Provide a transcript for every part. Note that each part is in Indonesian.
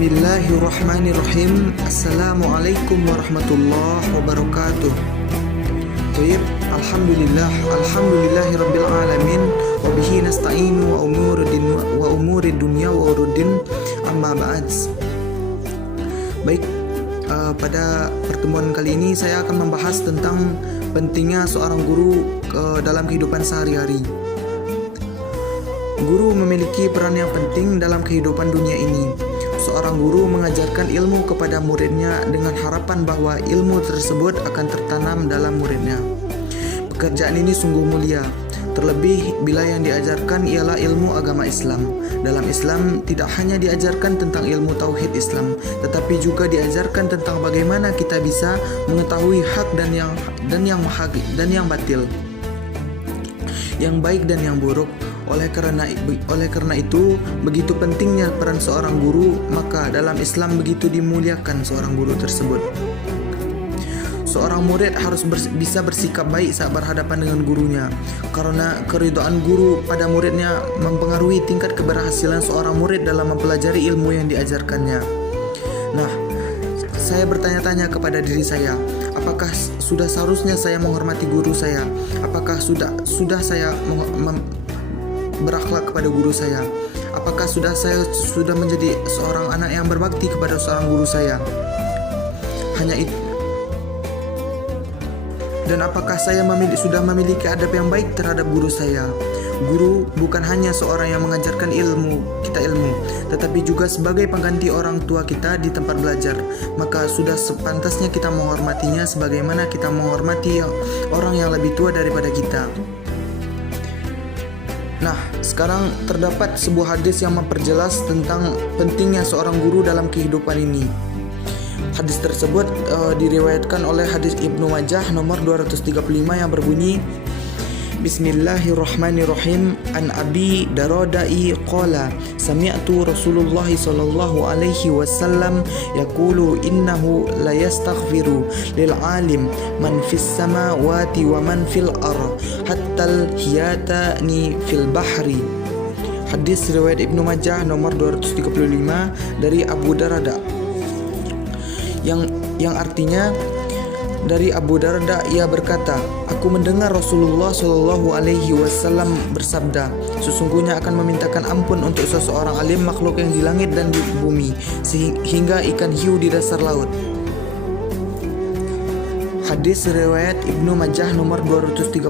Bismillahirrahmanirrahim. Assalamualaikum warahmatullahi wabarakatuh. Baik, alhamdulillahirabbil alamin wa bihi nasta'inu wa umuri dunya wa uruddin amma ba'd. Baik, pada pertemuan kali ini saya akan membahas tentang pentingnya seorang guru dalam kehidupan sehari-hari. Guru memiliki peran yang penting dalam kehidupan dunia ini. Seorang guru mengajarkan ilmu kepada muridnya dengan harapan bahwa ilmu tersebut akan tertanam dalam muridnya. Pekerjaan ini sungguh mulia, terlebih bila yang diajarkan ialah ilmu agama Islam. Dalam Islam tidak hanya diajarkan tentang ilmu tauhid Islam, tetapi juga diajarkan tentang bagaimana kita bisa mengetahui hak dan yang batil, yang baik dan yang buruk. Oleh karena itu, begitu pentingnya peran seorang guru, maka dalam Islam begitu dimuliakan seorang guru tersebut. Seorang murid harus bisa bersikap baik saat berhadapan dengan gurunya, karena keridhaan guru pada muridnya mempengaruhi tingkat keberhasilan seorang murid dalam mempelajari ilmu yang diajarkannya. Nah, saya bertanya-tanya kepada diri saya, apakah sudah seharusnya saya menghormati guru saya? Apakah sudah saya berakhlak kepada guru saya? Apakah saya sudah menjadi seorang anak yang berbakti kepada seorang guru saya? Hanya itu. Dan apakah saya sudah memiliki adab yang baik terhadap guru saya? Guru bukan hanya seorang yang mengajarkan kita ilmu, tetapi juga sebagai pengganti orang tua kita di tempat belajar. Maka sudah sepantasnya kita menghormatinya sebagaimana kita menghormati orang yang lebih tua daripada kita. Nah, sekarang terdapat sebuah hadis yang memperjelas tentang pentingnya seorang guru dalam kehidupan ini. Hadis tersebut diriwayatkan oleh hadis Ibnu Majah nomor 235 yang berbunyi, Bismillahirrahmanirrahim. An Abi Darodai qala sami'tu Rasulullah sallallahu alaihi wasallam yaqulu innahu la yastaghfiru lil alim man fis samawati wa man fil ard hatta al hiyatani fil bahri. Hadis riwayat Ibnu Majah nomor 235 dari Abu Darda, yang artinya dari Abu Darda, ia berkata, aku mendengar Rasulullah Shallallahu Alaihi Wasallam bersabda, sesungguhnya akan memintakan ampun untuk seseorang alim makhluk yang di langit dan di bumi, sehingga ikan hiu di dasar laut. Hadis riwayat Ibnu Majah nomor 235.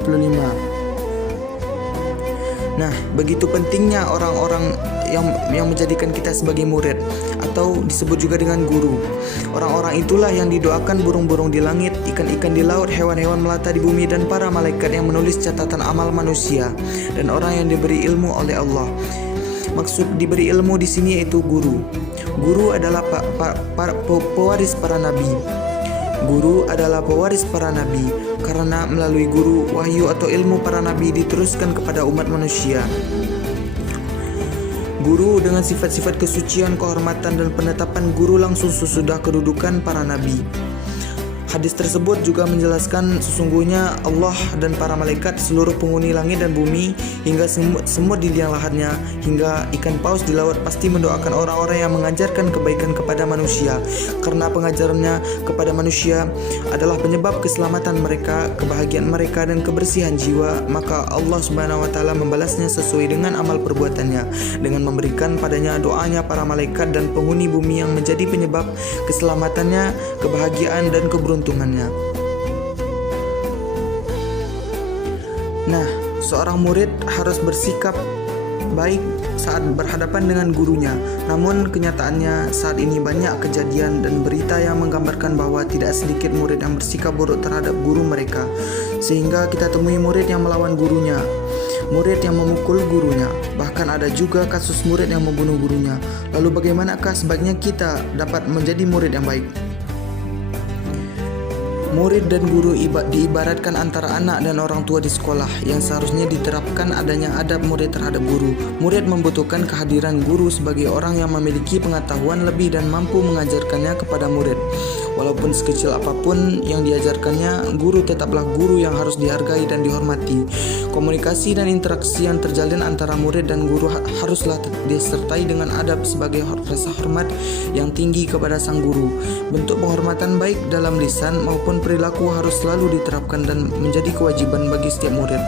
Nah, begitu pentingnya orang-orang yang menjadikan kita sebagai murid, atau disebut juga dengan guru. Orang-orang itulah yang didoakan burung-burung di langit, ikan-ikan di laut, hewan-hewan melata di bumi, dan para malaikat yang menulis catatan amal manusia, dan orang yang diberi ilmu oleh Allah. Maksud diberi ilmu di sini yaitu guru. Guru adalah pewaris para nabi. Guru adalah pewaris para nabi, karena melalui guru, wahyu atau ilmu para nabi diteruskan kepada umat manusia. Guru dengan sifat-sifat kesucian, kehormatan, dan penetapan guru langsung sesudah kedudukan para nabi. Hadis tersebut juga menjelaskan sesungguhnya Allah dan para malaikat, seluruh penghuni langit dan bumi, hingga semut di liang lahatnya, hingga ikan paus di laut pasti mendoakan orang-orang yang mengajarkan kebaikan kepada manusia, karena pengajarannya kepada manusia adalah penyebab keselamatan mereka, kebahagiaan mereka, dan kebersihan jiwa. Maka Allah Subhanahu wa Ta'ala membalasnya sesuai dengan amal perbuatannya, dengan memberikan padanya doanya para malaikat dan penghuni bumi yang menjadi penyebab keselamatannya, kebahagiaan, dan keberuntungannya. Nah, seorang murid harus bersikap baik saat berhadapan dengan gurunya. Namun kenyataannya saat ini banyak kejadian dan berita yang menggambarkan bahwa tidak sedikit murid yang bersikap buruk terhadap guru mereka, sehingga kita temui murid yang melawan gurunya, murid yang memukul gurunya, bahkan ada juga kasus murid yang membunuh gurunya. Lalu bagaimanakah sebaiknya kita dapat menjadi murid yang baik? Murid dan guru diibaratkan antara anak dan orang tua di sekolah, yang seharusnya diterapkan adanya adab murid terhadap guru. Murid membutuhkan kehadiran guru sebagai orang yang memiliki pengetahuan lebih dan mampu mengajarkannya kepada murid. Walaupun sekecil apapun yang diajarkannya, guru tetaplah guru yang harus dihargai dan dihormati. Komunikasi dan interaksi yang terjalin antara murid dan guru haruslah disertai dengan adab sebagai rasa hormat yang tinggi kepada sang guru. Bentuk penghormatan baik dalam lisan maupun perilaku harus selalu diterapkan dan menjadi kewajiban bagi setiap murid.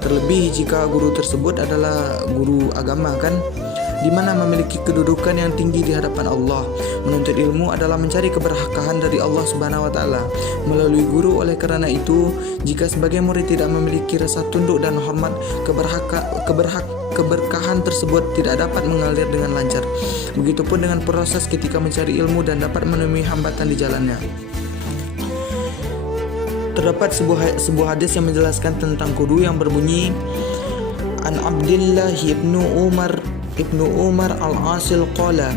Terlebih jika guru tersebut adalah guru agama di mana memiliki kedudukan yang tinggi di hadapan Allah. Menuntut ilmu adalah mencari keberkahan dari Allah Subhanahu wa taala melalui guru. Oleh karena itu, jika sebagai murid tidak memiliki rasa tunduk dan hormat, keberkahan tersebut tidak dapat mengalir dengan lancar. Begitupun dengan proses ketika mencari ilmu dan dapat menemui hambatan di jalannya. Terdapat sebuah hadis yang menjelaskan tentang guru yang berbunyi, An Abdillah ibnu Umar al-Asil qala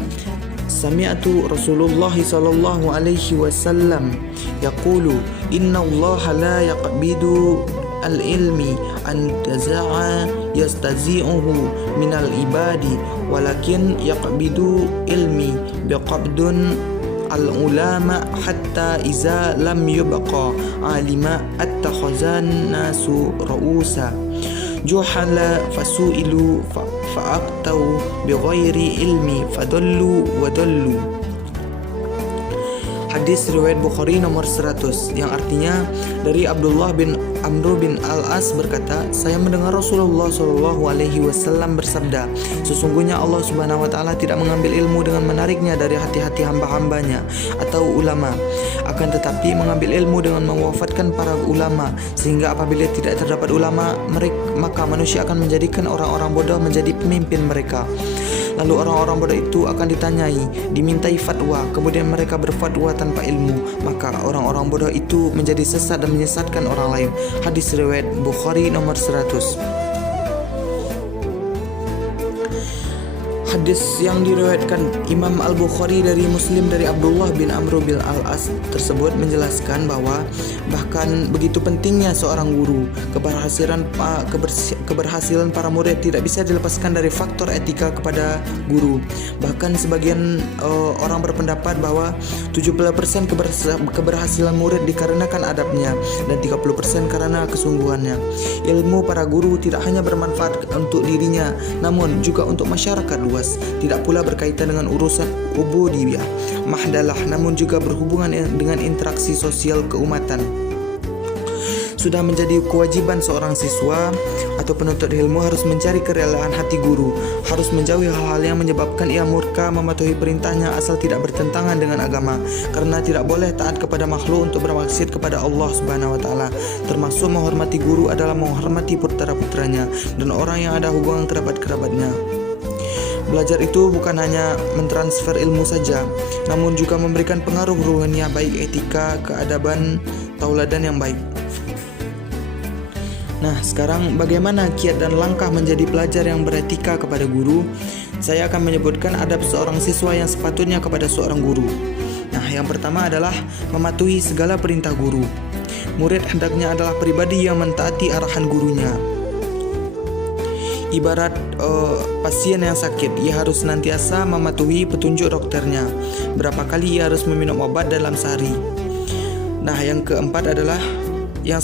sami'tu Rasulullah sallallahu alaihi wasallam yaqulu inna Allah la yaqbidu al-ilmi an taza'a yastazi'uhu minal ibadi walakin yaqbidu ilmi biqabdun al-ulama hatta iza lam yubqa alima attakhazan nasu ra'usa juhala fasu'ilu fa'aqtau bighairi ilmi fadallu wa dallu. Hadis riwayat Bukhari nomor 100 yang artinya dari Abdullah bin Amr bin Al-As berkata, saya mendengar Rasulullah SAW bersabda, sesungguhnya Allah Subhanahu wa taala tidak mengambil ilmu dengan menariknya dari hati-hati hamba-hambanya atau ulama, akan tetapi mengambil ilmu dengan mewafatkan para ulama, sehingga apabila tidak terdapat ulama, maka manusia akan menjadikan orang-orang bodoh menjadi pemimpin mereka. Lalu orang-orang bodoh itu akan ditanyai, dimintai fatwa, kemudian mereka berfatwa tanpa ilmu, maka orang-orang bodoh itu menjadi sesat dan menyesatkan orang lain. Hadis riwayat Bukhari nomor 100. Hadis yang diriwayatkan Imam Al-Bukhari dari Muslim dari Abdullah bin Amr bin Al-As tersebut menjelaskan bahwa bahkan begitu pentingnya seorang guru, keberhasilan para murid tidak bisa dilepaskan dari faktor etika kepada guru. Bahkan sebagian orang berpendapat bahwa 70% keberhasilan murid dikarenakan adabnya dan 30% karena kesungguhannya. Ilmu para guru tidak hanya bermanfaat untuk dirinya, namun juga untuk masyarakat luas. Tidak pula berkaitan dengan urusan ubudiyah, mahdalah, namun juga berhubungan dengan interaksi sosial keumatan. Sudah menjadi kewajiban seorang siswa atau penuntut ilmu harus mencari kerelaan hati guru, harus menjauhi hal-hal yang menyebabkan ia murka, mematuhi perintahnya asal tidak bertentangan dengan agama, karena tidak boleh taat kepada makhluk untuk bermaksud kepada Allah Subhanahu wa taala. Termasuk menghormati guru adalah menghormati putra-putranya dan orang yang ada hubungan kerabat-kerabatnya. Belajar itu bukan hanya mentransfer ilmu saja, namun juga memberikan pengaruh ruhaniah baik etika, keadaban, tauladan yang baik. Nah, sekarang bagaimana kiat dan langkah menjadi pelajar yang beretika kepada guru? Saya akan menyebutkan adab seorang siswa yang sepatutnya kepada seorang guru. Nah, yang pertama adalah mematuhi segala perintah guru. Murid hendaknya adalah pribadi yang mentaati arahan gurunya. Ibarat pasien yang sakit, ia harus senantiasa mematuhi petunjuk dokternya. Berapa kali ia harus meminum obat dalam sehari. Nah, yang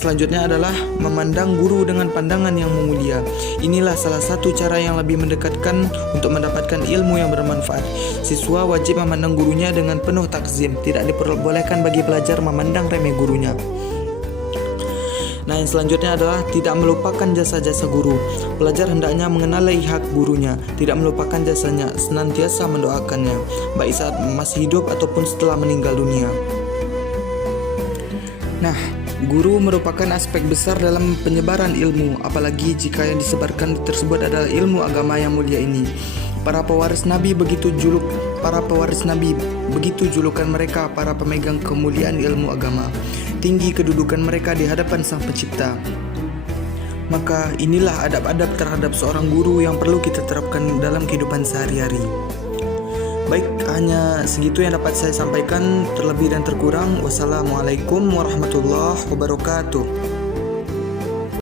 selanjutnya adalah memandang guru dengan pandangan yang memulia. Inilah salah satu cara yang lebih mendekatkan untuk mendapatkan ilmu yang bermanfaat. Siswa wajib memandang gurunya dengan penuh takzim. Tidak diperbolehkan bagi pelajar memandang remeh gurunya. Nah, yang selanjutnya adalah tidak melupakan jasa-jasa guru. Pelajar hendaknya mengenali hak gurunya, tidak melupakan jasanya, senantiasa mendoakannya, baik saat masih hidup ataupun setelah meninggal dunia. Nah, guru merupakan aspek besar dalam penyebaran ilmu, apalagi jika yang disebarkan tersebut adalah ilmu agama yang mulia ini. Para pewaris Nabi begitu julukan mereka, para pemegang kemuliaan ilmu agama. Tinggi kedudukan mereka di hadapan Sang Pencipta. Maka inilah adab-adab terhadap seorang guru yang perlu kita terapkan dalam kehidupan sehari-hari. Baik, hanya segitu yang dapat saya sampaikan. Terlebih dan terkurang, wassalamualaikum warahmatullahi wabarakatuh.